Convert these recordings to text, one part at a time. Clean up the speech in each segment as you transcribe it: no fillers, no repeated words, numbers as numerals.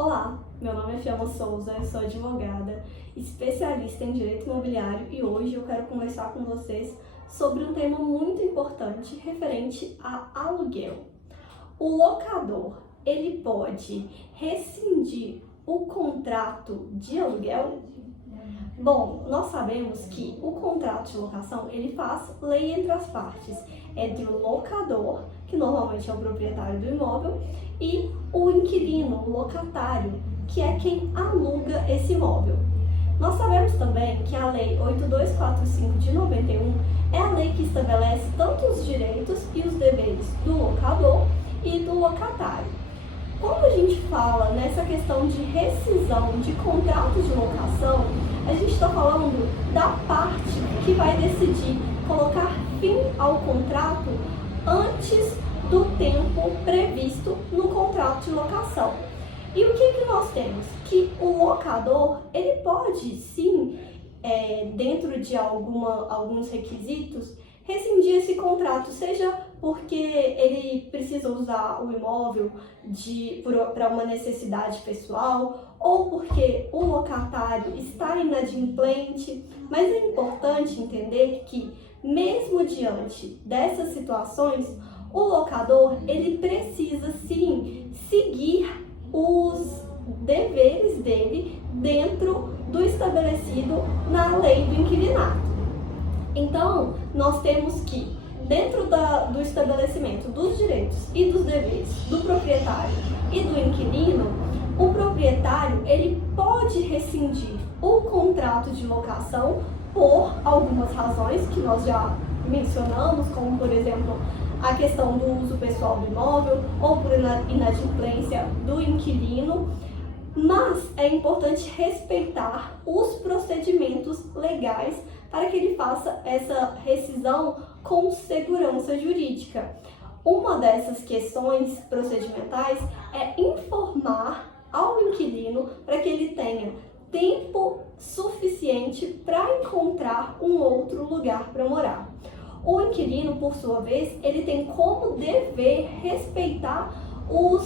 Olá, meu nome é Fiamma Souza, eu sou advogada, especialista em direito imobiliário e hoje eu quero conversar com vocês sobre um tema muito importante referente a aluguel. O locador, ele pode rescindir o contrato de aluguel? Bom, nós sabemos que o contrato de locação, ele faz lei entre as partes, entre o locador, que normalmente é o proprietário do imóvel, e o inquilino, o locatário, que é quem aluga esse imóvel. Nós sabemos também que a Lei 8245 de 91 é a lei que estabelece tanto os direitos e os deveres do locador e do locatário. Quando a gente fala nessa questão de rescisão de contrato de locação, a gente está falando da parte que vai decidir colocar fim ao contrato antes do tempo previsto no contrato de locação. E o que nós temos? Que o locador, ele pode sim, dentro de alguns requisitos, rescindir esse contrato, seja porque ele precisa usar o imóvel para uma necessidade pessoal, ou porque o locatário está inadimplente, mas é importante entender que, mesmo diante dessas situações, o locador ele precisa sim seguir os deveres dele dentro do estabelecido na lei do inquilinato. Então, nós temos que, dentro do estabelecimento dos direitos e dos deveres do proprietário e do inquilino, o proprietário ele pode rescindir o contrato de locação por algumas razões que nós já mencionamos, como, por exemplo, a questão do uso pessoal do imóvel ou por inadimplência do inquilino. Mas é importante respeitar os procedimentos legais para que ele faça essa rescisão com segurança jurídica. Uma dessas questões procedimentais é informar ao inquilino para que ele tenha tempo suficiente para encontrar um outro lugar para morar. O inquilino, por sua vez, ele tem como dever respeitar o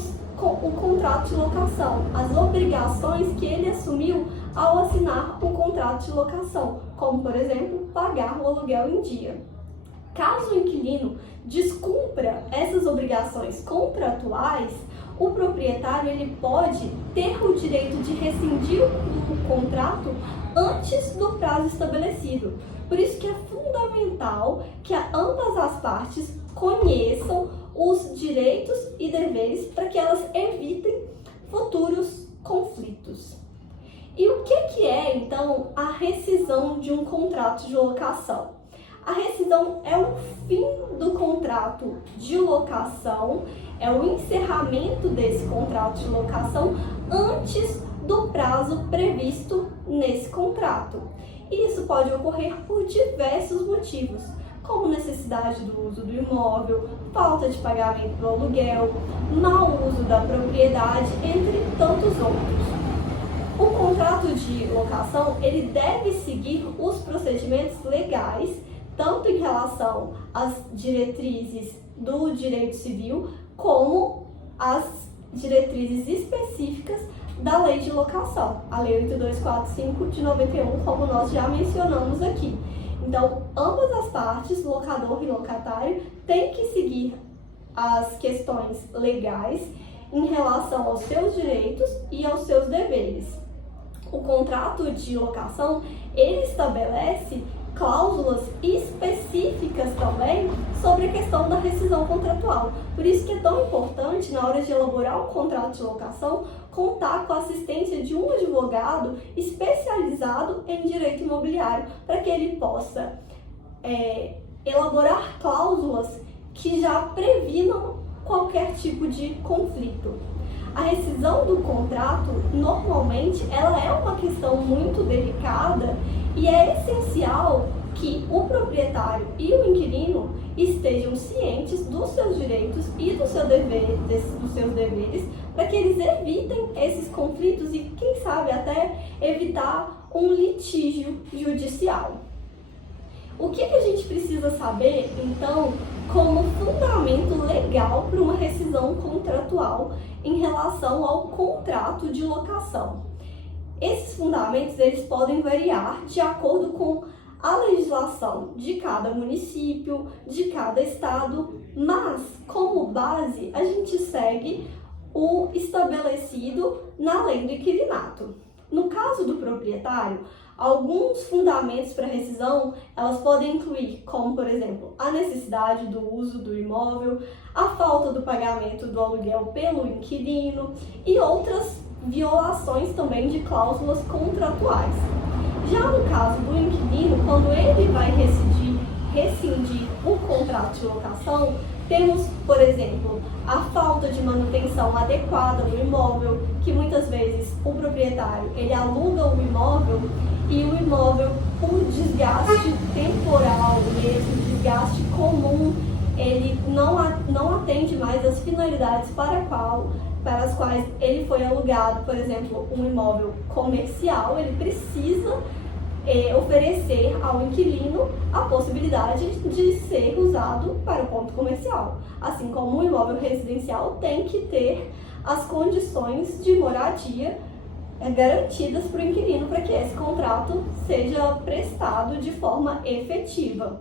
contrato de locação, as obrigações que ele assumiu ao assinar o contrato de locação, como, por exemplo, pagar o aluguel em dia. Caso o inquilino descumpra essas obrigações contratuais, o proprietário ele pode ter o direito de rescindir o contrato antes do prazo estabelecido. Por isso que é fundamental que ambas as partes conheçam os direitos e deveres para que elas evitem futuros conflitos. E o que é, então, a rescisão de um contrato de locação? A rescisão é o fim do contrato de locação, é o encerramento desse contrato de locação antes do prazo previsto nesse contrato. E isso pode ocorrer por diversos motivos, como necessidade do uso do imóvel, falta de pagamento do aluguel, mau uso da propriedade, entre tantos outros. O contrato de locação, ele deve seguir os procedimentos legais, tanto em relação às diretrizes do direito civil, como às diretrizes específicas da lei de locação, a lei 8245 de 91, como nós já mencionamos aqui. Então, ambas as partes, locador e locatário, têm que seguir as questões legais em relação aos seus direitos e aos seus deveres. O contrato de locação, ele estabelece cláusulas específicas também sobre a questão da rescisão contratual. Por isso que é tão importante, na hora de elaborar um contrato de locação, contar com a assistência de um advogado especializado em direito imobiliário, para que ele possa elaborar cláusulas que já previnam qualquer tipo de conflito. A rescisão do contrato, normalmente, ela é uma questão muito delicada e é essencial que o proprietário e o inquilino estejam cientes dos seus direitos e dos seus deveres, para que eles evitem esses conflitos e, quem sabe, até evitar um litígio judicial. O que a gente precisa saber, então, como fundamento legal para uma rescisão contratual em relação ao contrato de locação. Esses fundamentos eles podem variar de acordo com a legislação de cada município, de cada estado, mas como base a gente segue o estabelecido na lei do inquilinato. No caso do proprietário, alguns fundamentos para rescisão, elas podem incluir, como por exemplo, a necessidade do uso do imóvel, a falta do pagamento do aluguel pelo inquilino e outras violações também de cláusulas contratuais. Já no caso do inquilino, quando ele vai rescindir o contrato de locação, temos, por exemplo, a falta de manutenção adequada do imóvel, que muitas vezes o proprietário ele aluga o imóvel e o imóvel, por desgaste temporal mesmo, desgaste comum, ele não atende mais às finalidades para as quais ele foi alugado. Por exemplo, um imóvel comercial, ele precisa oferecer ao inquilino a possibilidade de ser usado para o ponto comercial. Assim como um imóvel residencial tem que ter as condições de moradia garantidas para o inquilino para que esse contrato seja prestado de forma efetiva.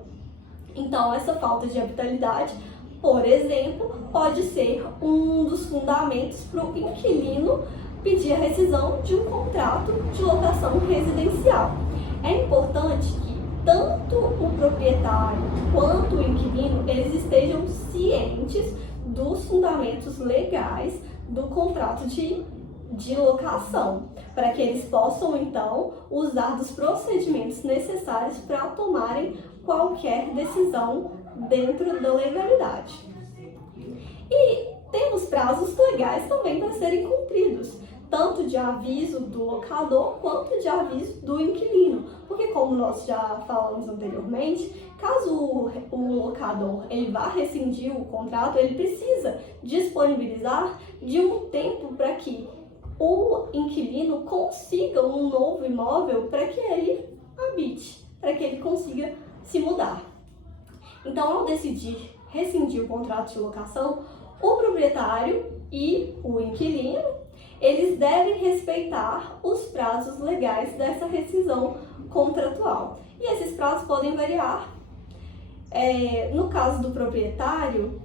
Então, essa falta de habitabilidade, por exemplo, pode ser um dos fundamentos para o inquilino pedir a rescisão de um contrato de locação residencial. É importante que tanto o proprietário quanto o inquilino eles estejam cientes dos fundamentos legais do contrato de locação, para que eles possam então usar dos procedimentos necessários para tomarem qualquer decisão dentro da legalidade. E temos prazos legais também para serem cumpridos, tanto de aviso do locador quanto de aviso do inquilino, porque como nós já falamos anteriormente, caso o locador ele vá rescindir o contrato, ele precisa disponibilizar de um tempo para que o inquilino consiga um novo imóvel para que ele habite, para que ele consiga se mudar. Então, ao decidir rescindir o contrato de locação, o proprietário e o inquilino, eles devem respeitar os prazos legais dessa rescisão contratual. E esses prazos podem variar. No caso do proprietário,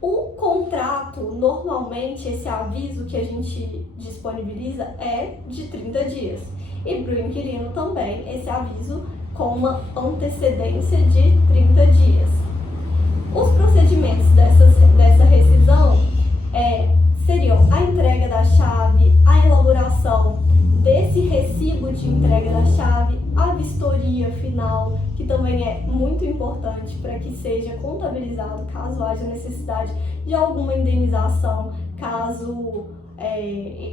o contrato, normalmente, esse aviso que a gente disponibiliza é de 30 dias. E para o inquilino também, esse aviso com uma antecedência de 30 dias. Os procedimentos dessa rescisão seriam a entrega da chave, a elaboração desse recibo de entrega da chave, a vistoria final, que também é muito importante para que seja contabilizado caso haja necessidade de alguma indenização, caso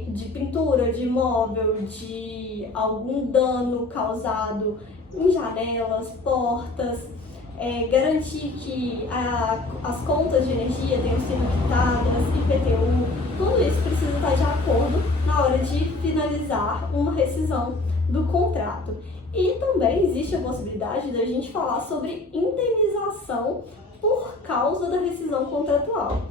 de pintura de imóvel, de algum dano causado em janelas, portas, garantir que as contas de energia tenham sido quitadas, IPTU, tudo isso precisa estar de acordo na hora de finalizar uma rescisão do contrato. E também existe a possibilidade da gente falar sobre indenização por causa da rescisão contratual.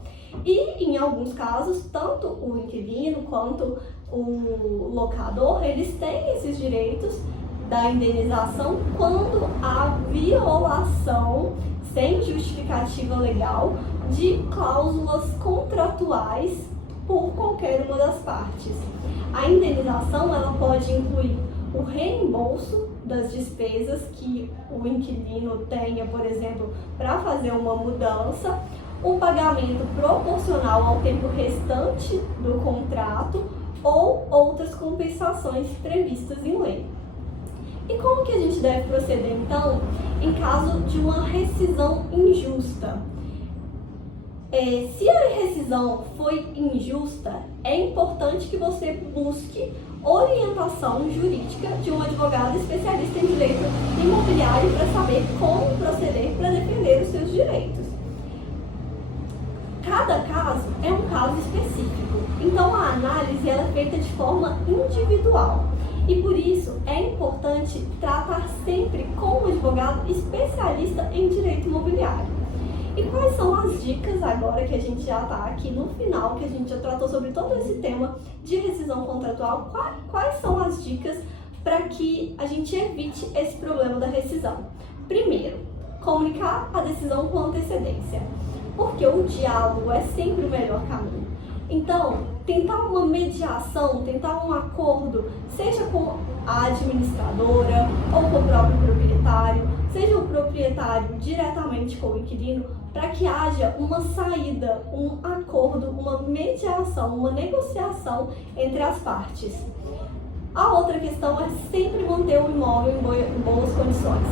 E em alguns casos, tanto o inquilino quanto o locador, eles têm esses direitos da indenização quando há violação sem justificativa legal de cláusulas contratuais por qualquer uma das partes. A indenização ela pode incluir o reembolso das despesas que o inquilino tenha, por exemplo, para fazer uma mudança, o pagamento proporcional ao tempo restante do contrato ou outras compensações previstas em lei. E como que a gente deve proceder, então, em caso de uma rescisão injusta? Se a rescisão foi injusta, é importante que você busque orientação jurídica de um advogado especialista em direito imobiliário para saber como proceder para defender os seus direitos. Cada caso é um caso específico, então a análise ela é feita de forma individual. E por isso é importante tratar sempre com um advogado especialista em direito imobiliário. E quais são as dicas agora que a gente já está aqui no final, que a gente já tratou sobre todo esse tema de rescisão contratual? Quais são as dicas para que a gente evite esse problema da rescisão? Primeiro, comunicar a decisão com antecedência, porque o diálogo é sempre o melhor caminho. Então, tentar uma mediação, tentar um acordo, seja com a administradora ou com o próprio proprietário, seja o proprietário diretamente com o inquilino, para que haja uma saída, um acordo, uma mediação, uma negociação entre as partes. A outra questão é sempre manter o imóvel em boas condições.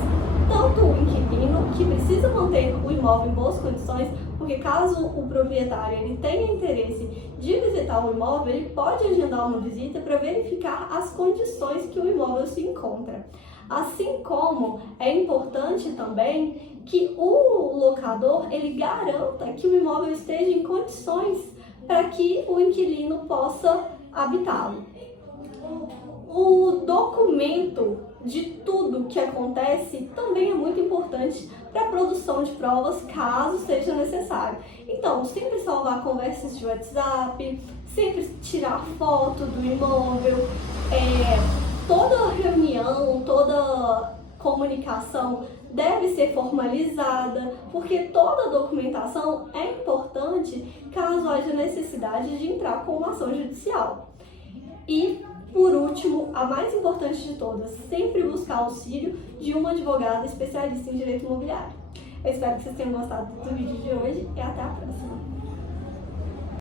Tanto o inquilino, que precisa manter o imóvel em boas condições, porque caso o proprietário ele tenha interesse de visitar o imóvel, ele pode agendar uma visita para verificar as condições que o imóvel se encontra. Assim como é importante também que o locador ele garanta que o imóvel esteja em condições para que o inquilino possa habitá-lo. O documento de tudo que acontece também é muito importante para a produção de provas, caso seja necessário. Então, sempre salvar conversas de WhatsApp, sempre tirar foto do imóvel, toda reunião, toda comunicação deve ser formalizada, porque toda documentação é importante caso haja necessidade de entrar com uma ação judicial. E, por último, a mais importante de todas, sempre buscar auxílio de uma advogada especialista em direito imobiliário. Eu espero que vocês tenham gostado do vídeo de hoje e até a próxima!